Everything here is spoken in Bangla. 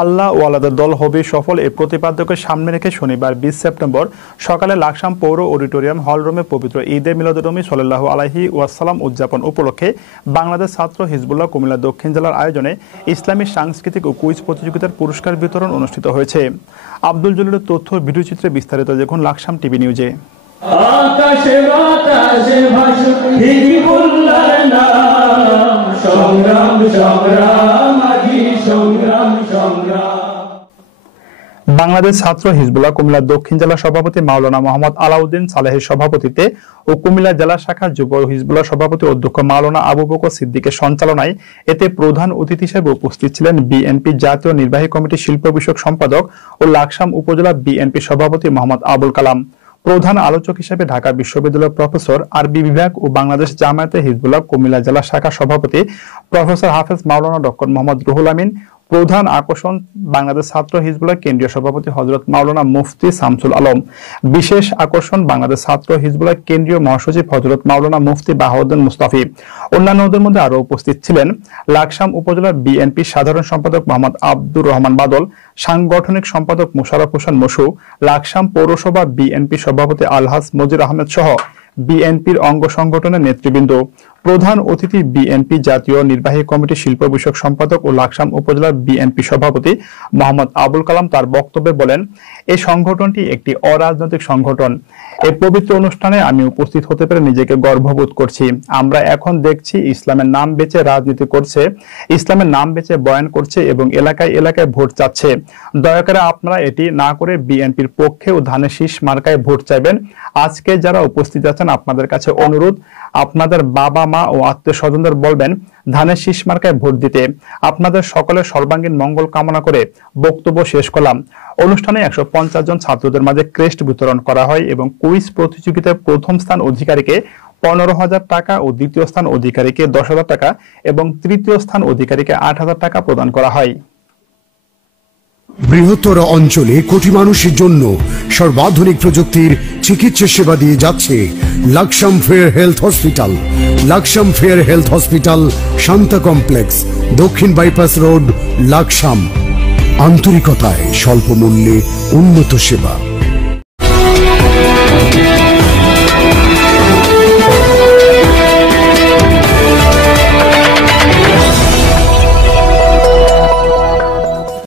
আল্লাহ ওয়ালাদের দল হবে সফল এই প্রতিপাদ্যকে সামনে রেখে শনিবার 20 সেপ্টেম্বর সকালে লাকসাম পৌর অডিটোরিয়াম হলরুমে পবিত্র ঈদে মিলাদুন্নবী সাল্লাল্লাহু আলাইহি ওয়াসাল্লাম উদযাপন উপলক্ষে বাংলাদেশ ছাত্র হিজবুল্লাহ কুমিল্লা দক্ষিণ জেলার আয়োজনে ইসলামী সাংস্কৃতিক ও কুইজ প্রতিযোগিতার পুরস্কার বিতরণ অনুষ্ঠিত হয়েছে। আব্দুল জলিলের তথ্য ভিডিওচিত্রে বিস্তারিত দেখুন লাকসাম টিভি নিউজে। আকাশে বাতাসে ভাসুক হিজবুল্লাহর নাম, সংগ্রাম সংগ্রাম আজি সংগ্রাম সংগ্রাম। বাংলাদেশ ছাত্র হিজবুল্লাহ কুমিল্লা দক্ষিণ জেলা সভাপতি মাওলানা মোহাম্মদ আলাউদ্দিন সালেহের সভাপতিত্বে ও কুমিল্লা জেলা শাখা যুব হিজবুল্লাহ সভাপতি অধ্যক্ষ মাওলানা আবু বকর সিদ্দিকের সঞ্চালনায় এতে প্রধান অতিথি হিসেবে উপস্থিত ছিলেন বিএনপি জাতীয় নির্বাহী কমিটির শিল্প বিষয়ক সম্পাদক ও লাকসাম উপজেলা বিএনপি সভাপতি মোহাম্মদ আবুল কালাম। প্রধান আলোচক হিসেবে ঢাকা বিশ্ববিদ্যালয়ের প্রফেসর আরবি বিভাগ ও বাংলাদেশ জামায়াতে হিজবুল্লাহ কুমিল্লা জেলা শাখা সভাপতি প্রফেসর হাফেজ মাওলানা ডক্টর মোহাম্মদ রুহুল আমিন, প্রধান আকর্ষণ বাংলাদেশ ছাত্র হিজবুল্লাহ কেন্দ্রীয় সভাপতি হযরত মাওলানা মুফতি শামসুল আলম, বিশেষ আকর্ষণ বাংলাদেশ ছাত্র হিজবুল্লাহ কেন্দ্রীয় মহাসচিব হযরত মাওলানা মুফতি বাহাউদ্দিন মুস্তাফি। অন্যান্যদের মধ্যে আরো উপস্থিত ছিলেন লাকসাম উপজেলার বিএনপি সাধারণ সম্পাদক মোহাম্মদ আব্দুর রহমান বাদল, সাংগঠনিক সম্পাদক মোশাররফ হোসেন মশু, লাকসাম পৌরসভা বিএনপি সভাপতি আলহাজ মজির আহমেদ সহ বিএনপির অঙ্গ সংগঠনের নেতৃবৃন্দ। প্রধান অতিথি বিএনপি জাতীয় নির্বাহী কমিটির শিল্প বিষয়ক সম্পাদক ও লাকসাম উপজেলার বিএনপি সভাপতি মোহাম্মদ আবুল কালাম তার বক্তব্যে বলেন, এই সংগঠনটি একটি অরাজনৈতিক সংগঠন। এই পবিত্র অনুষ্ঠানে আমি উপস্থিত হতে পেরে নিজেকে গর্ববোধ করছি। আমরা এখন দেখছি ইসলামের নাম বেচে রাজনীতি করছে, ইসলামের নাম বেচে বয়ান করছে এবং এলাকায় এলাকায় ভোট চাচ্ছে। দয়া করে আপনারা এটি না করে বিএনপির পক্ষে ও ধানের শীষ মার্কায় ভোট চাইবেন। আজকে যারা উপস্থিত আছেন আপনাদের কাছে অনুরোধ, আপনাদের বাবা মা ও আত্মীয় স্বজনদের বলবেন ধানের শীষ মার্কায় ভোট দিতে। আপনাদের সকলের সর্বাঙ্গীন মঙ্গল কামনা করে বক্তব্য শেষ করলাম। অনুষ্ঠানে 150 জন ছাত্রদের মাঝে ক্রেস্ট বিতরণ করা হয় এবং কুইজ প্রতিযোগিতায় প্রথম স্থান অধিকারীকে 15,000 টাকা ও দ্বিতীয় স্থান অধিকারীকে 10,000 টাকা এবং তৃতীয় স্থান অধিকারীকে 8,000 টাকা প্রদান করা হয়। বৃহত্তর অঞ্চলে কোটি মানুষের জন্য সর্বাধুনিক প্রযুক্তির চিকিৎসা সেবা দিয়ে যাচ্ছে Laksam fair health hospital. Laksam fair health hospital, Shanta complex, দক্ষিণ বাইপাস রোড, লাকসাম। আন্তরিকতায় স্বল্প মূল্যে উন্নত সেবা।